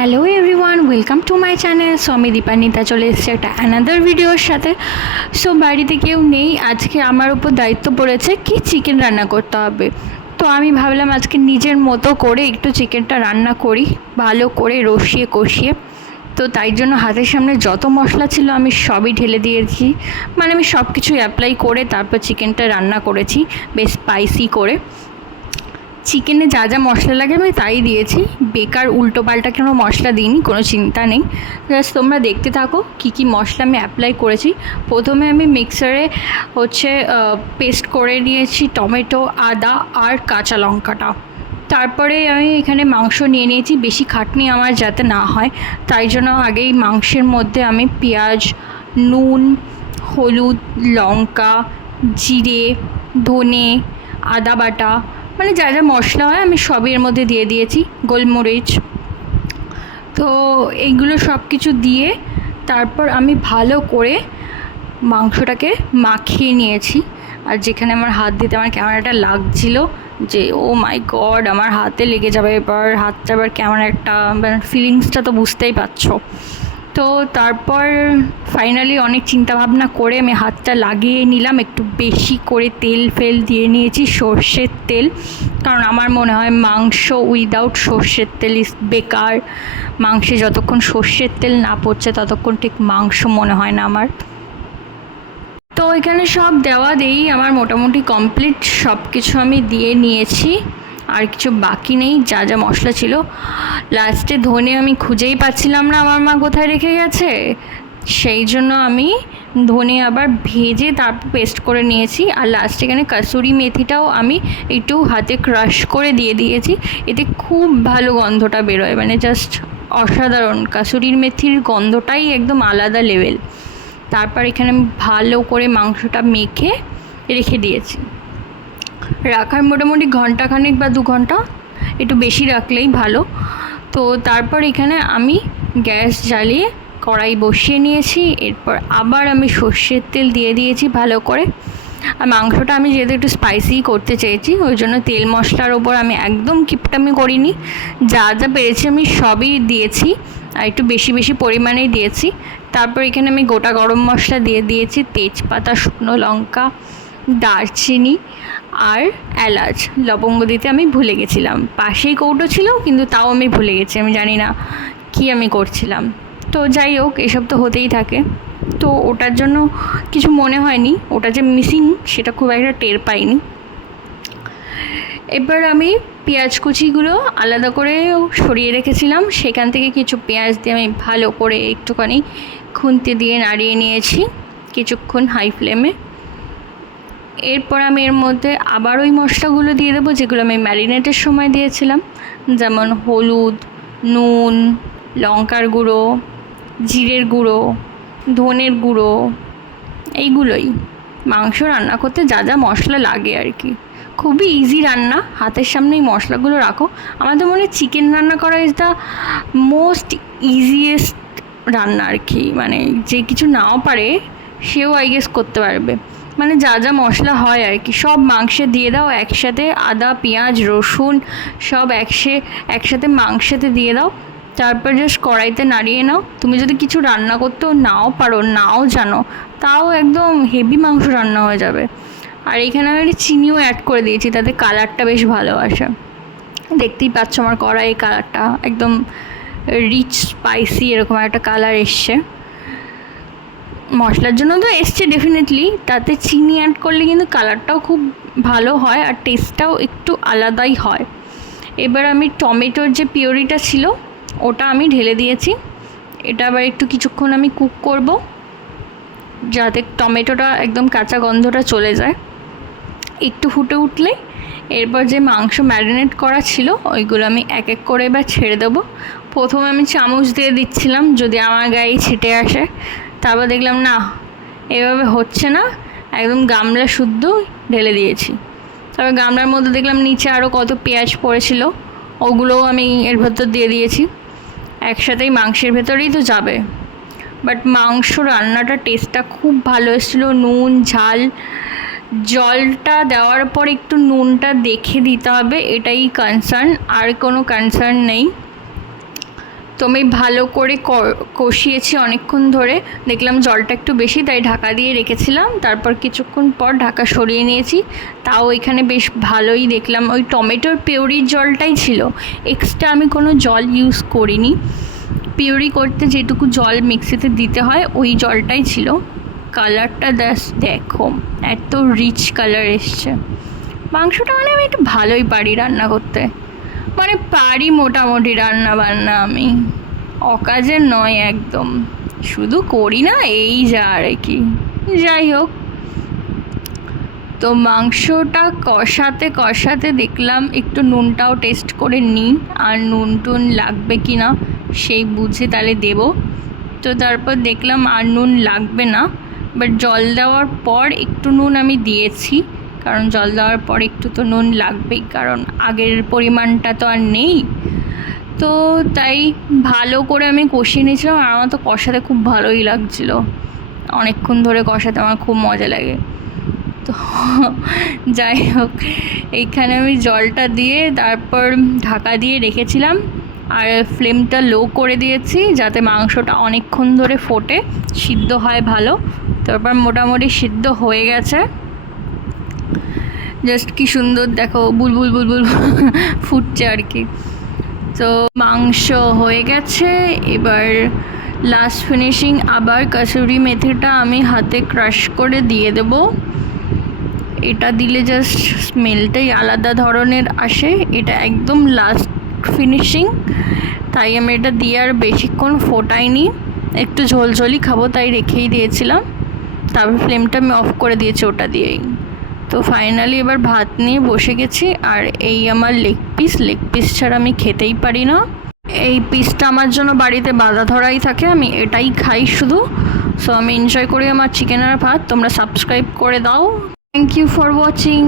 Hello everyone welcome to my channel so আমি দীপান্বিতা চলে এসেছি একটা অ্যানাদার ভিডিওর সাথে। সো বাড়িতে কেউ নেই, আজকে আমার উপর দায়িত্ব পড়েছে কি চিকেন রান্না করতে হবে। তো আমি ভাবলাম আজকে নিজের মতো করে একটু চিকেনটা রান্না করি, ভালো করে রসিয়ে কষিয়ে। তো তাই জন্য হাতের সামনে যত মশলা ছিল আমি সবই ঢেলে দিয়েছি। মানে আমি সব কিছু অ্যাপ্লাই করে তারপর চিকেনটা রান্না করেছি, বেশ স্পাইসি করে। চিকেনে যা যা মশলা লাগে আমি তাই দিয়েছি। বেকার উল্টো পাল্টা কোনো মশলা দিইনি, কোনো চিন্তা নেই। জাস্ট তোমরা দেখতে থাকো কী কী মশলা আমি অ্যাপ্লাই করেছি। প্রথমে আমি মিক্সারে হচ্ছে পেস্ট করে নিয়েছি টমেটো, আদা আর কাঁচা লঙ্কাটা। তারপরে আমি এখানে মাংস নিয়ে নিয়েছি, বেশি খাটনি আমার যাতে না হয়। তাই জন্য আগেই মাংসের মধ্যে আমি পেঁয়াজ, নুন, হলুদ, লঙ্কা, জিরে, ধনে, আদা বাটা মানে যা যা মশলা হয় আমি সবই এর মধ্যে দিয়ে দিয়েছি, গোলমরিচ। তো এইগুলো সব কিছু দিয়ে তারপর আমি ভালো করে মাংসটাকে মাখিয়ে নিয়েছি। আর যেখানে আমার হাত দিতে, আমার ক্যামেরাটা লাগছিল যে, ও মাই গড, আমার হাতে লেগে যাবে এবার, হাতটা এবার কেমন একটা মানে ফিলিংসটা তো বুঝতেই পারছ। তো তারপর ফাইনালি অনেক চিন্তাভাবনা করে আমি হাতটা লাগিয়ে নিলাম। একটু বেশি করে তেল ফেল দিয়ে নিয়েছি, সর্ষের তেল। কারণ আমার মনে হয় মাংস উইদাউট সর্ষের তেল ইজ বেকার। মাংসে যতক্ষণ সর্ষের তেল না পড়ছে, ততক্ষণ ঠিক মাংস মনে হয় না আমার। তো এখানে সব দেওয়া দেই, আমার মোটামুটি কমপ্লিট সব কিছু আমি দিয়ে নিয়েছি। আর কিছু বাকি নেই, যা যা মশলা ছিল। লাস্টে ধনে আমি খুঁজেই পাচ্ছিলাম না আমার মা কোথায় রেখে গেছে। সেই জন্য আমি ধনে আবার ভেজে তারপর পেস্ট করে নিয়েছি। আর লাস্টে এখানে কাসুরি মেথিটাও আমি একটু হাতে ক্রাশ করে দিয়ে দিয়েছি। এতে খুব ভালো গন্ধটা বেরোয় মানে জাস্ট অসাধারণ। কাসুরির মেথির গন্ধটাই একদম আলাদা লেভেল তারপর এখানে আমি ভালো করে মাংসটা মেখে রেখে দিয়েছি। রাখার মোটামুটি ঘন্টাখানেক বা দু ঘণ্টা, একটু বেশি রাখলেই ভালো। তো তারপর এখানে আমি গ্যাস জ্বালিয়ে কড়াই বসিয়ে নিয়েছি, এরপর আবার আমি সর্ষের তেল দিয়ে দিয়েছি ভালো করে। আর মাংসটা আমি যেহেতু একটু স্পাইসি করতে চেয়েছি, ওই জন্য তেল মশলার ওপর আমি একদম কিপটামি করিনি। যা যা পেরেছি আমি সবই দিয়েছি, আর একটু বেশি বেশি পরিমাণেই দিয়েছি। তারপর এখানে আমি গোটা গরম মশলা দিয়ে দিয়েছি, তেজপাতা, শুকনো লঙ্কা, দারচিনি আর এলাচ। লবঙ্গ দিতে আমি ভুলে গেছিলাম। পাশেই কৌটো ছিল, কিন্তু তাও আমি ভুলে গেছি, আমি জানি না কি আমি করছিলাম। তো যাই হোক, এসব তো হতেই থাকে। তো ওটার জন্য কিছু মনে হয়নি। ওটা যে মিসিং সেটা খুব একটা টের পাইনি। এবার আমি পেঁয়াজ কুচিগুলো আলাদা করে সরিয়ে রেখেছিলাম। সেখান থেকে কিছু পেঁয়াজ দিয়ে আমি ভালো করে একটুখানি খুন্তি দিয়ে নাড়িয়ে নিয়েছি। কিছুক্ষণ হাই ফ্লেমে। এরপর আমি এর মধ্যে আবার ওই মশলাগুলো দিয়ে দেবো যেগুলো আমি ম্যারিনেটের সময় দিয়েছিলাম। যেমন হলুদ, নুন, লঙ্কার গুঁড়ো, জিরের গুঁড়ো, ধনের গুঁড়ো, এইগুলোই। মাংস রান্না করতে যা যা মশলা লাগে আর কি। খুবই ইজি রান্না, হাতের সামনে এই মশলাগুলো রাখো। আমাদের মনে হয় চিকেন রান্না করা ইজ দ্য মোস্ট ইজিয়েস্ট রান্না আর কি। মানে যে কিছু নাও পারে, সেও আই গেস করতে পারবে। মানে যা যা মশলা হয় আর কি, সব মাংসে দিয়ে দাও, একসাথে আদা, পেঁয়াজ, রসুন, সব একসে, একসাথে মাংসেতে দিয়ে দাও, তারপর জাস্ট কড়াইতে নাড়িয়ে নাও। তুমি যদি কিছু রান্না করতেও নাও পারো, নাও জানো, তাও একদম হেভি মাংস রান্না হয়ে যাবে। আর এখানে আমি একটু চিনিও অ্যাড করে দিয়েছি, তাতে কালারটা বেশ ভালো আসে। দেখতেই পাচ্ছ আমার কড়াই কালারটা একদম রিচ স্পাইসি এরকম একটা কালার এসছে। মশলার জন্য তো এসছে ডেফিনেটলি তাতে চিনি অ্যাড করলে কিন্তু কালারটাও খুব ভালো হয় আর টেস্টটাও একটু আলাদাই হয়। এবার আমি টমেটোর যে পিওরিটা ছিল, ওটা আমি ঢেলে দিয়েছি। এটা আবার একটু কিছুক্ষণ আমি কুক করব, যাতে টমেটোটা একদম কাঁচা গন্ধটা চলে যায়। একটু ফুটে উঠলে, এরপর যে মাংস ম্যারিনেট করা ছিল, ওইগুলো আমি এক এক করে এবার ছেড়ে দেবো। প্রথমে আমি চামচ দিয়ে দিচ্ছিলাম, যদি আমার গায়ে ছিটে আসে। তারপর দেখলাম, না, এভাবে হচ্ছে না। একদম গামলা শুদ্ধ ঢেলে দিয়েছি। তারপর গামলার মধ্যে দেখলাম নিচে আরও কত পেঁয়াজ পড়েছিল, ওগুলোও আমি এর ভেতর দিয়ে দিয়েছি। একসাথেই মাংসের ভেতরেই তো যাবে। বাট মাংস রান্নাটা টেস্টটা খুব ভালো এসেছিল। নুন, ঝাল, জলটা দেওয়ার পর একটু নুনটা দেখে দিতে হবে, এটাই কনসার্ন আর কোনো কনসার্ন নেই। তো আমি ভালো করে কষিয়েছি অনেকক্ষণ ধরে। দেখলাম জলটা একটু বেশি, তাই ঢাকা দিয়ে রেখেছিলাম। তারপর কিছুক্ষণ পর ঢাকা সরিয়ে নিয়েছি। তাও এখানে বেশ ভালোই দেখলাম। ওই টমেটোর পিউরির জলটাই ছিল। এক্সট্রা আমি কোনো জল ইউজ করিনি। পিউরি করতে যেটুকু জল মিক্সিতে দিতে হয়, ওই জলটাই ছিল। কালারটা দাস দেখো, এত রিচ কালার এসছে। মাংসটা মানে আমি একটু ভালোই পারি রান্না করতে। মানে পারি মোটামুটি রান্না বান্না আমি। অকাজের নয় একদম। শুধু করি না, এই যা আর কি। যাই হোক। তো মাংসটা কষাতে কষাতে দেখলাম একটু নুনটাও টেস্ট করে নিই। আর নুন টুন লাগবে কি না, সেই বুঝে তাহলে দেবো। তো তারপর দেখলাম আর নুন লাগবে না। বাট জল দেওয়ার পর একটু নুন আমি দিয়েছি। কারণ জল দেওয়ার পর একটু তো নুন লাগবেই, কারণ আগের পরিমাণটা তো আর নেই। তো তাই ভালো করে আমি কষিয়ে নিয়েছিলাম আর আমার তো কষাতে খুব ভালোই লাগছিল। অনেকক্ষণ ধরে কষাতে আমার খুব মজা লাগে। তো যাই হোক, এইখানে আমি জলটা দিয়ে তারপর ঢাকা দিয়ে রেখেছিলাম আর ফ্লেমটা লো করে দিয়েছি যাতে মাংসটা অনেকক্ষণ ধরে ফোটে, সিদ্ধ হয় ভালো। তারপর মোটামুটি সিদ্ধ হয়ে গেছে। জাস্ট কি সুন্দর, দেখো, বুলবুল বুলবুল ফুটছে আর কি। তো মাংস হয়ে গেছে, এবার লাস্ট ফিনিশিং আবার কাসুরি মেথিটা আমি হাতে ক্রাশ করে দিয়ে দেবো। এটা দিলে জাস্ট স্মেলটাই আলাদা ধরনের আসে, এটা একদম লাস্ট ফিনিশিং তাই আমি এটা দিয়ে আর বেশিক্ষণ ফোটাইনি, একটু ঝোলঝোলি খাব, তাই রেখেই দিয়েছিলাম। তারপর ফ্লেমটা আমি অফ করে দিয়েছি, ওটা দিয়েই। তো ফাইনালি এবার ভাত নিয়ে বসে গেছি, আর এই আমার লেগ পিস লেগ পিস ছাড়া আমি খেতেই পারি না। এই পিসটা আমার জন্য বাড়িতে বাধা ধরাই থাকে, আমি এটাই খাই শুধু। সো আমি এনজয় করি আমার চিকেন আর ভাত, তোমরা সাবস্ক্রাইব করে দাও। Thank you for watching